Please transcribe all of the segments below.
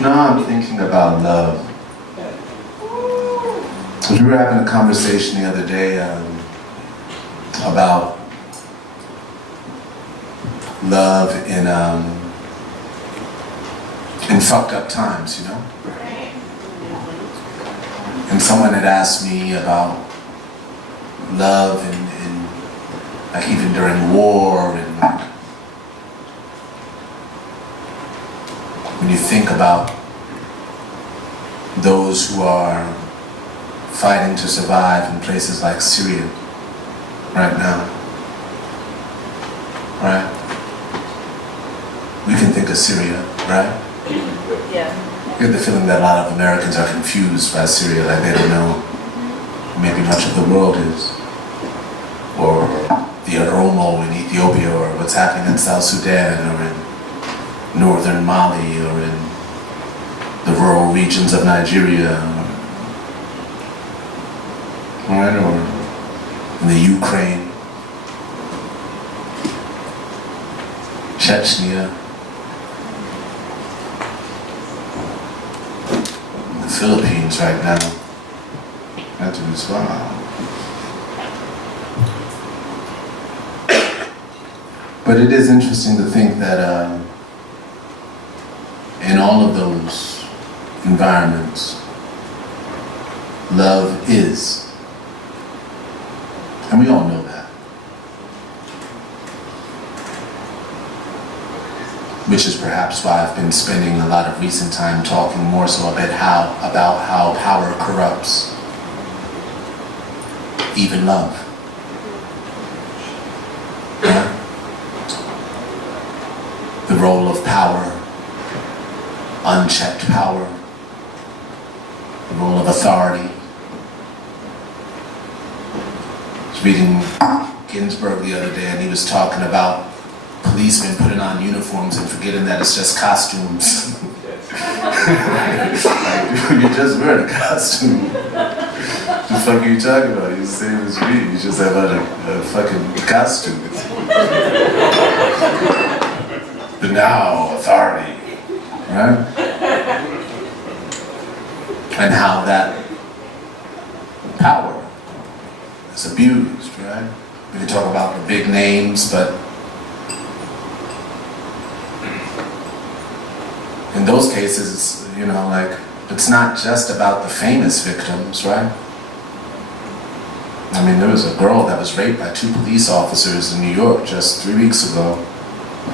No, I'm thinking about love. We were having a conversation the other day about love in fucked up times, you know? And someone had asked me about love in like even during war, and like when you think about those who are fighting to survive in places like Syria right now, right? We can think of Syria, right? Yeah. I get the feeling that a lot of Americans are confused by Syria, like they don't know maybe much of the world is, or the Oromo in Ethiopia, or what's happening in South Sudan, or in northern Mali, or in the rural regions of Nigeria, right, or in the Ukraine, Chechnya, the Philippines right now. That was wow. But it is interesting to think that in all of those environments, love is. And we all know that. Which is perhaps why I've been spending a lot of recent time talking more so about how power corrupts even love. Yeah? The role of power, unchecked power, the role of authority. I was reading Ginsberg the other day, and he was talking about policemen putting on uniforms and forgetting that it's just costumes. Like, dude, you just wear a costume. The fuck are you talking about? You're the same as me. You just have on a fucking costume. But now, authority, right? And how that power is abused, right? We can talk about the big names, but in those cases, you know, like, it's not just about the famous victims, right? I mean, there was a girl that was raped by 2 police officers in New York just 3 weeks ago.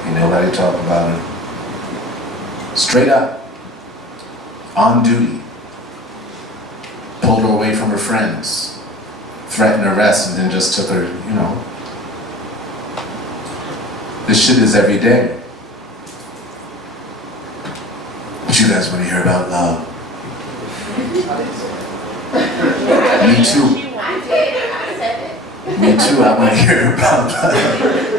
Ain't nobody talk about her. Straight up, on duty, pulled her away from her friends, threatened arrest, and then just took her, you know. This shit is every day. But you guys want to hear about love? Me too. Me too, I want to hear about love.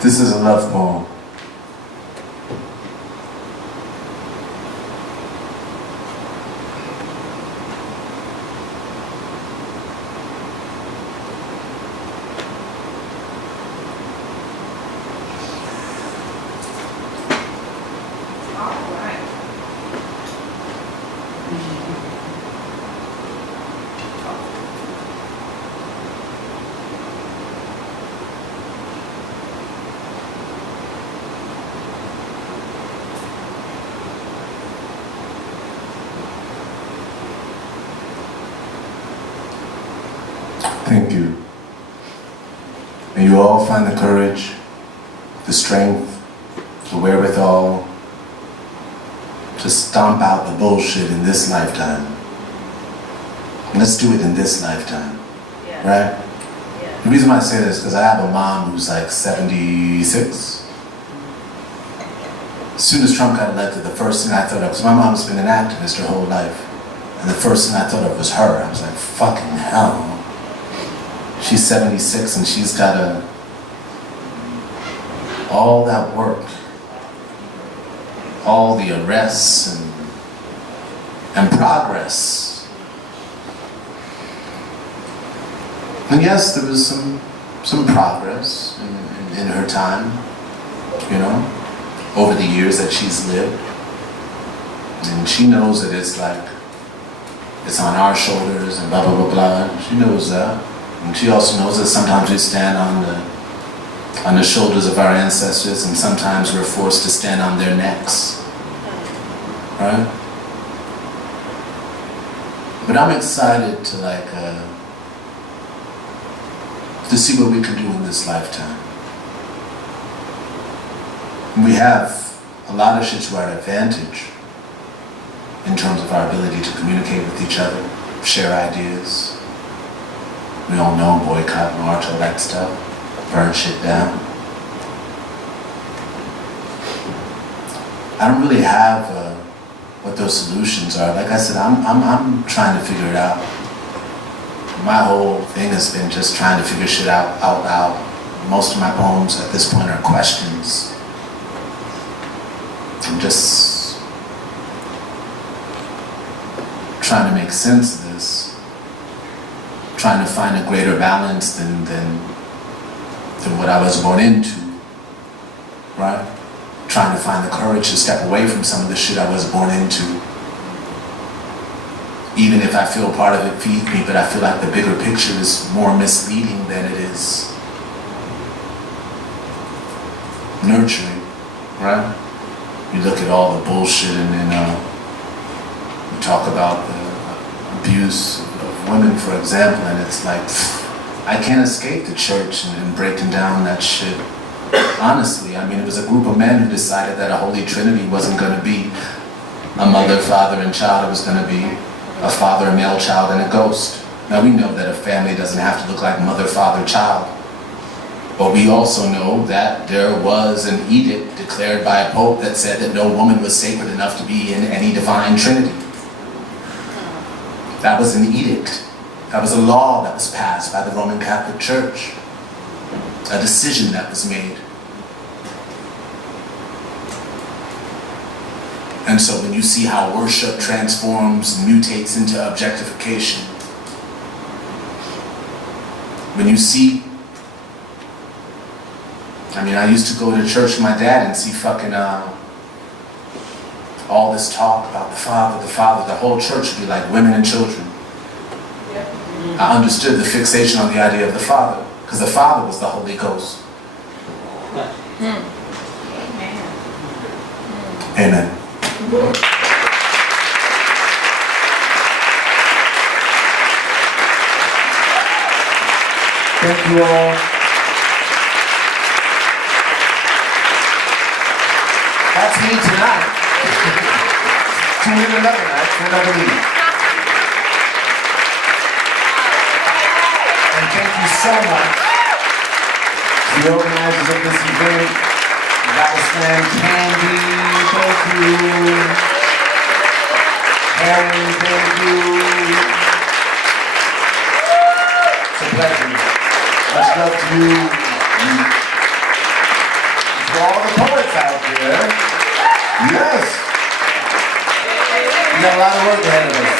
This is a love poem. Thank you. May you all find the courage, the strength, the wherewithal to stomp out the bullshit in this lifetime. And let's do it in this lifetime, right? Yeah. The reason why I say this is because I have a mom who's like 76. As soon as Trump got elected, the first thing I thought of, because my mom's been an activist her whole life, and the first thing I thought of was her. I was like, fucking hell. She's 76 and she's got all that work, all the arrests and progress. And yes, there was some progress in her time, you know, over the years that she's lived. And she knows that it's like, it's on our shoulders and blah, blah, blah, blah. She knows that. And she also knows that sometimes we stand on the shoulders of our ancestors, and sometimes we're forced to stand on their necks. Right? But I'm excited to see what we can do in this lifetime. We have a lot of shit to our advantage in terms of our ability to communicate with each other, share ideas. We all know boycott, march, all that stuff, burn shit down. I don't really have what those solutions are. Like I said, I'm trying to figure it out. My whole thing has been just trying to figure shit out loud. Most of my poems at this point are questions. I'm just trying to make sense of this. Trying to find a greater balance than what I was born into, right? Trying to find the courage to step away from some of the shit I was born into. Even if I feel part of it feeds me, but I feel like the bigger picture is more misleading than it is nurturing, right? You look at all the bullshit and then you talk about the abuse of women, for example, and it's like, I can't escape the church and breaking down that shit. Honestly, I mean, it was a group of men who decided that a Holy Trinity wasn't going to be a mother, father, and child. It was going to be a father, a male child, and a ghost. Now we know that a family doesn't have to look like mother, father, child. But we also know that there was an edict declared by a pope that said that no woman was sacred enough to be in any divine trinity. That was an edict. That was a law that was passed by the Roman Catholic Church. A decision that was made. And so when you see how worship transforms and mutates into objectification, when you see, I mean, I used to go to church with my dad and see fucking all this talk about the Father, the whole church would be like women and children. I understood the fixation on the idea of the Father, because the Father was the Holy Ghost. Amen. Thank you all. That's me tonight. Tune in another night for another week. And thank you so much to the organizers of this event. Galveston, Candy, thank you. Aaron, thank you. It's a pleasure. Much love to you. And to all the poets out there. Yes. We got a lot of work ahead of us.